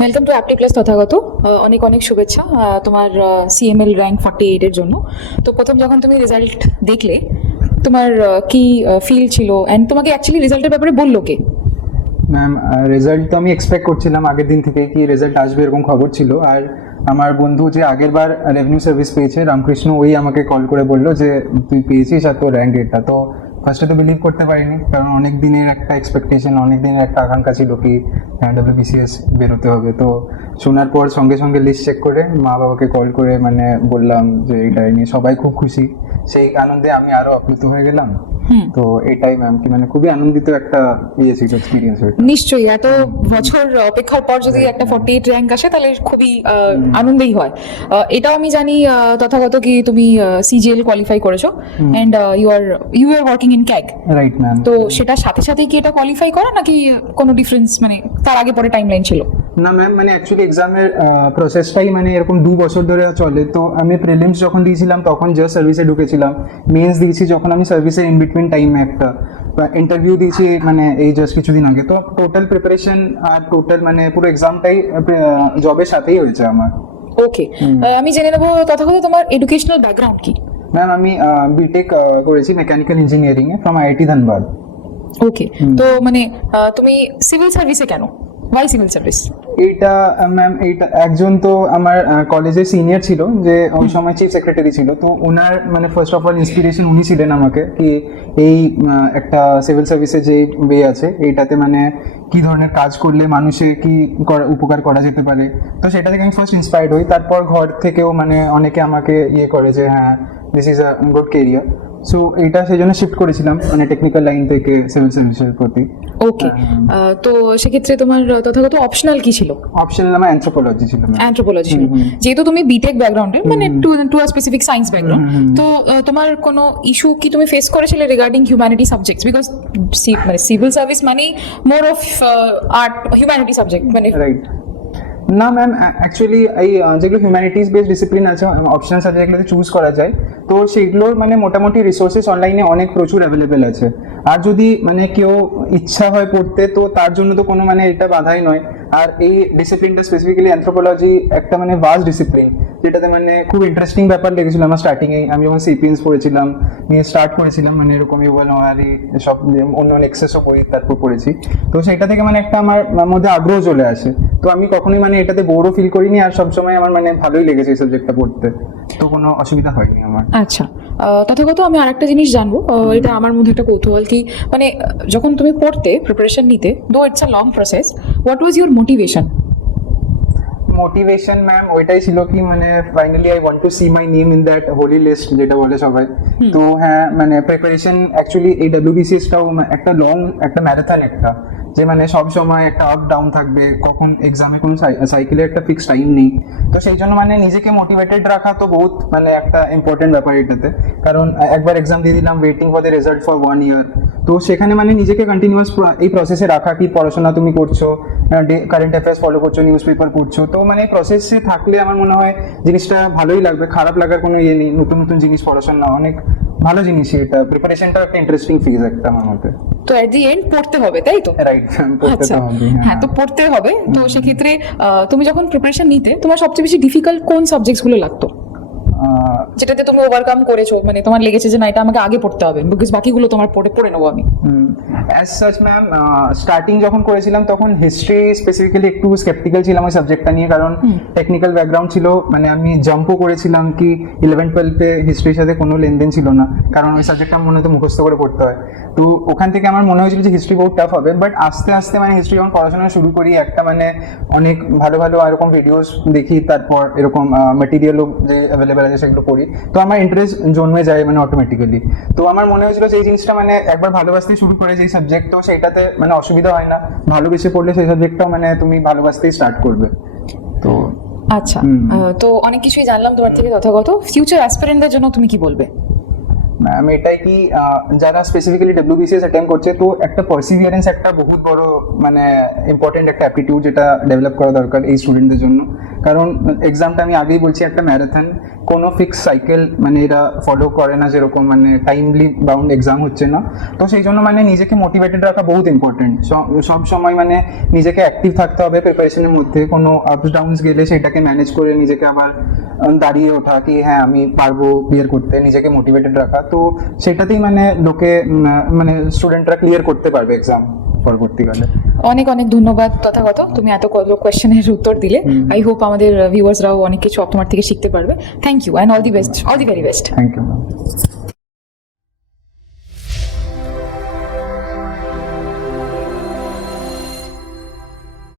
Welcome to অ্যাপটি plus Tathagata. অনেক অনেক শুভেচ্ছা তোমার সিএমএল র্যাঙ্ক 48 এর জন্য। তো প্রথম যখন তুমি রেজাল্ট দেখলে তোমার কি ফিল ছিল, অ্যান্ড তোমাকে অ্যাকচুয়ালি রেজাল্টের ব্যাপারে বললো কে? ম্যাম, রেজাল্ট তো আমি এক্সপেক্ট করছিলাম আগের দিন থেকে কি রেজাল্ট আসবে এরকম খবর ছিল। আর আমার বন্ধু যে আগের বার রেভিনিউ সার্ভিস পেয়েছে রামকৃষ্ণ, ওই আমাকে কল করে বললো যে তুই পেয়েছিস আর তোর র্যাঙ্ক এটা। তো ফার্স্টে তো বিলিভ করতে পারিনি, কারণ অনেক দিনের একটা এক্সপেকটেশন, অনেক দিনের একটা আকাঙ্ক্ষা ছিল কি WBCS বেরোতে হবে। তো শোনার পর সঙ্গে সঙ্গে লিস্ট চেক করে মা বাবাকে কল করে মানে বললাম যে এটা নিয়ে, সবাই খুব খুশি। সেই আনন্দে আমি আরো আপ্লুত হয়ে গেলাম। তো এটাই ম্যাম কি মানে খুবই আনন্দিত একটা ইয়ে ছিল, এক্সপিরিয়েন্স হয়েছে। নিশ্চয়ই, এত বছর অপেক্ষার পর যদি একটা 48 র্যাঙ্ক আসে তাহলে খুবই আনন্দেই হয়। এটাও আমি জানি তথাগত কি তুমি সিজিএল কোয়ালিফাই করেছো, and you are working in CAG, right ma'am. তো সেটার সাথে সাথেই কি এটা কোয়ালিফাই করা নাকি কোনো ডিফারেন্স, মানে তার আগে পরে টাইমলাইন ছিল? না ম্যাম, মানে অ্যাকচুয়ালি এক্সামের প্রসেসটাই মানে এরকম 2 বছর ধরে চলে। তো আমি প্রিলিমস যখন দিয়েছিলাম তখন জাস্ট সার্ভিসে ঢুকেছিলাম, মেন্স দিয়েছি যখন আমি সার্ভিসের ইন বিটুইন টাইমে একটা ইন্টারভিউ দিয়েছি মানে এই জাস্ট কিছুদিন আগে। তো টোটাল প্রিপারেশন আর টোটাল মানে পুরো এক্সামটাই জবের সাথেই হয়েছে আমার। ওকে, আমি জেনে নেবো তথাগত তোমার এডুকেশনাল ব্যাকগ্রাউন্ড কি? ম্যাম, আমি বিটেক করেছি মেকানিক্যাল ইঞ্জিনিয়ারিংয়ে ফ্রম IIT ধানবাদ। ওকে, তো মানে তুমি সিভিল সার্ভিসে কেন, ওয়াই সিভিল সার্ভিস? এইটা ম্যাম, এইটা একজন তো আমার কলেজের সিনিয়র ছিল, যে ওই সময় চিফ সেক্রেটারি ছিল। তো ওনার মানে ফার্স্ট অফ অল ইন্সপিরেশন উনি ছিলেন আমাকে কি এই একটা সিভিল সার্ভিসের যে ওয়ে আছে এইটাতে মানে কি ধরনের কাজ করলে মানুষের কি উপকার করা যেতে পারে। তো সেটা থেকে আমি ফার্স্ট ইন্সপায়ার্ড হই। তারপর ঘর থেকেও মানে অনেকে আমাকে ইয়ে করে যে হ্যাঁ, this is a good career. So এইটা সেই জন্য শিফট করেছিলাম মানে টেকনিক্যাল লাইন থেকে সিভিল সার্ভিসের প্রতি। ওকে, তো সেক্ষেত্রে তোমার তথাগত অপশনাল কি ছিল? অপশনাল আমার অ্যানথ্রোপোলজি ছিল। অ্যানথ্রোপোলজি ছিল, যেহেতু তুমি বিটেক ব্যাকগ্রাউন্ডের মানে to a specific science background. তো তোমার কোনো ইস্যু কি তুমি ফেস করেছিলে রিগার্ডিং হিউম্যানিটি সাবজেক্টস? বিকজ মানে সিভিল সার্ভিস মানে more of art humanity subject মানে। রাইট। না ম্যাম, অ্যাকচুয়ালি এই যেগুলো হিউম্যানিটিস বেসড ডিসিপ্লিন আছে, অপশনাল সাবজেক্টগুলোতে চুজ করা যায়। তো সেগুলোর মানে মোটামুটি রিসোর্সেস অনলাইনে অনেক প্রচুর অ্যাভেলেবেল আছে। আর যদি মানে কেউ ইচ্ছা হয় পড়তে, তো তার জন্য তো কোনো মানে এটা বাধাই নয়। আর এই ডিসিপ্লিনটা স্পেসিফিক্যালি অ্যানথ্রোপোলজি একটা মানে ভাস্ট ডিসিপ্লিন, যেটাতে মানে খুব ইন্টারেস্টিং ব্যাপার লেগেছিল আমার স্টার্টিংয়ে। আমি যখন সিপিএন্স পড়েছিলাম নিয়ে স্টার্ট করেছিলাম, মানে এরকম ইউভাল নোয়ারি সব অন্য এক্সেসও বই তারপর পড়েছি। তো সেটা থেকে মানে একটা আমার মধ্যে আগ্রহ চলে আসে। তো আমি কখনোই মানে এটাতে বোরও ফিল করিনি, আর সবসময় আমার মানে ভালোই লেগেছে এই সাবজেক্টটা পড়তে। তো কোনো অসুবিধা হয়নি আমার। আচ্ছা, তথাগত আমি আরেকটা জিনিস জানবো, এটা আমার মধ্যে একটা কৌতূহল কি মানে যখন তুমি পড়তে প্রিপারেশন নিতে, though it's a long process, what was your motivation? Motivation ma'am ওইটাই ছিল কি মানে finally I want to see my name in that holy list, যেটা বলে সবাই। তো হ্যাঁ, মানে প্রিপারেশন অ্যাকচুয়ালি এই WBCSটাও একটা লং একটা ম্যারাথন, একটা যে মানে সব সময় একটা আপ ডাউন থাকবে, কখন এক্সামে কোনো সাইকেলের একটা ফিক্স টাইম নেই। তো সেই জন্য মানে নিজেকে মোটিভেটেড রাখা তো বহুত মানে একটা ইম্পর্টেন্ট ব্যাপার এটাতে। কারণ একবার এক্সাম দিয়ে দিলাম, waiting for the result for 1 ইয়ার। তো সেখানে মানে নিজেকে কন্টিনিউয়াস এই প্রসেসে রাখা, কি পড়াশোনা তুমি করছো, কারেন্ট অ্যাফেয়ার্স ফলো করছো, নিউজ পেপার পড়ছো। তো মানে প্রসেসে থাকলে আমার মনে হয় জিনিসটা ভালোই লাগবে, খারাপ লাগার কোনো ইয়ে নেই। নতুন নতুন জিনিস পড়াশোনা অনেক ভালো জিনিসই, এটা প্রিপারেশনটা একটা ইন্টারেস্টিং ফেজ একটা আমার মতে। তো এট দি এন্ড পড়তে হবে, তাই তো? রাইট, পড়তে তো হবে। হ্যাঁ, তো পড়তে হবে। তো সেক্ষেত্রে তুমি যখন প্রিপারেশন নিতে তোমার সবচেয়ে বেশি ডিফিকাল্ট কোন সাবজেক্টস গুলো লাগতো, যেটাতে তুমি ওভারকাম করেছো, মানে তোমার লেগেছে যে না এটা আমাকে আগে পড়তে হবে, বিকজ বাকিগুলো তোমার পড়ে নেবো আমি? অ্যাজ সাচ ম্যাম, স্টার্টিং যখন করেছিলাম তখন হিস্ট্রি স্পেসিফিক্যালি একটু স্কেপটিক্যাল ছিলাম ওই সাবজেক্টটা নিয়ে, কারণ টেকনিক্যাল ব্যাকগ্রাউন্ড ছিল। মানে আমি জাম্পও করেছিলাম কি 11-12-এ হিস্ট্রির সাথে কোনো লেনদেন ছিল না, কারণ ওই সাবজেক্টটা মনে হতো মুখস্থ করে পড়তে হয়। তো ওখান থেকে আমার মনে হয়েছিল যে হিস্ট্রি বহুত টাফ হবে। বাট আস্তে আস্তে মানে হিস্ট্রি যখন পড়াশোনা শুরু করি, একটা মানে অনেক ভালো ভালো এরকম ভিডিওস দেখি, তারপর এরকম মেটেরিয়ালও যে অ্যাভেলেবেল আছে সেগুলো পড়ি। তো আমার ইন্টারেস্ট জন্মে যায় মানে অটোমেটিক্যালি। তো আমার মনে হয়েছিল যে এই জিনিসটা মানে একবার ভালোবাসতেই শুরু করে যেই সাবজেক্ট, তো সেইটাতে মানে অসুবিধা হয় না। ভালোবেসে পড়লে সেই সাবজেক্টটাও মানে তুমি ভালোবাসতেই স্টার্ট করবে। তো আচ্ছা, তো অনেক কিছুই জানলাম তোমার থেকে তথাগত। ফিউচার অ্যাসপিরেন্টদের জন্য তুমি কি বলবে? ম্যাম, এটাই কি যারা স্পেসিফিক্যালি WBCS অ্যাটেম্প করছে, তো একটা পারসিভিয়ারেন্স একটা বহুত বড় মানে ইম্পর্টেন্ট একটা অ্যাপটিটিউড যেটা ডেভেলপ করা দরকার এই স্টুডেন্টদের জন্য। কারণ এক্সামটা আমি আগেই বলছি একটা ম্যারাথন, কোনো ফিক্স সাইকেল মানে এরা ফলো করে না, যেরকম মানে টাইমলি বাউন্ড এক্সাম হচ্ছে না। তো সেই জন্য মানে নিজেকে মোটিভেটেড রাখা বহুত ইম্পর্টেন্ট। সব সময় মানে নিজেকে অ্যাক্টিভ থাকতে হবে প্রিপারেশনের মধ্যে। কোনো আপস ডাউনস গেলে সেটাকে ম্যানেজ করে নিজেকে আবার দাঁড়িয়ে ওঠা, কি হ্যাঁ আমি পারবো ক্লিয়ার করতে, নিজেকে মোটিভেটেড রাখা। তো সেটাতেই মানে লোকে মানে স্টুডেন্টরা ক্লিয়ার করতে পারবে এক্সাম পরবর্তীকালে। অনেক অনেক ধন্যবাদ তথাগত, তুমি এত কোয়েশ্চেনের উত্তর দিলে। আই হোপ আমাদের ভিউয়ার্সরাও অনেক কিছু তোমার থেকে শিখতে পারবে। Thank you and all the best, all the very best. Thank you.